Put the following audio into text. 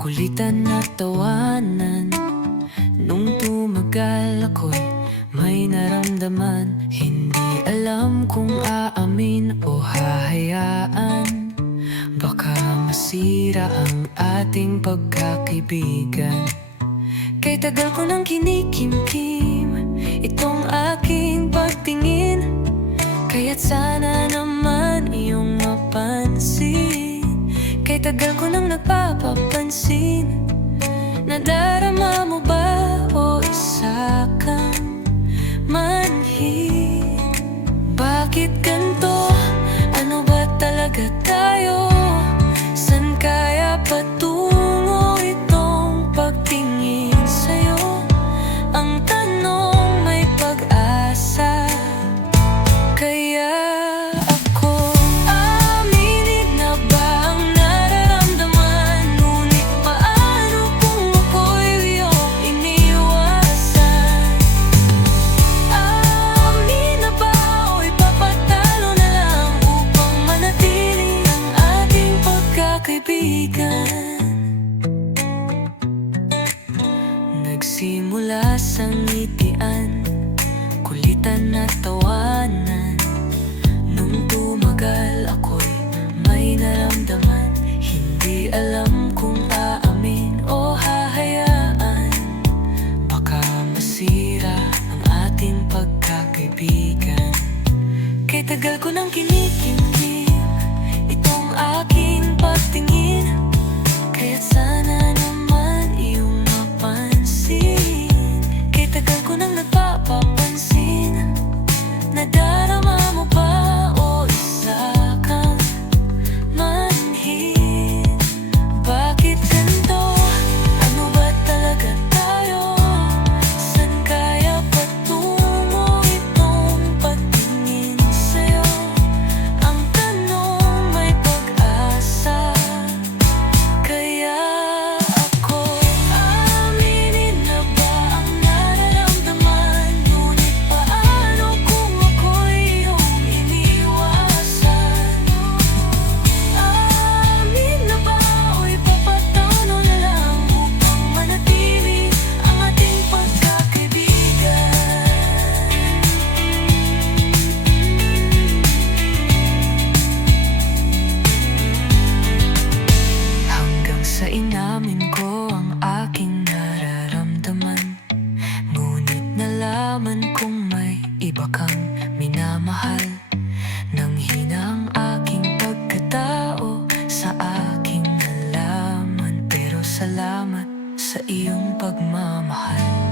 Kulitan na tawanan. Nung tumagal ako'y may naramdaman. Hindi alam kung aamin o hahayaan. Baka masira ang ating pagkakaibigan. Kay tagal ko nang kinikimkim Itong aking pagtingin. Kaya't sana Kay tagal ko nang nagpapapansin Nadarama mo Nagsimula sa ngitian Kulitan at tawanan. Nung tumagal ako'y may naramdaman. Hindi alam kung aamin o hahayaan. Baka masira ang ating pagkakaibigan. Kay tagal ko nang kinikimkim Itong aking pagtingin. Kaya't sana iyong pagmamahal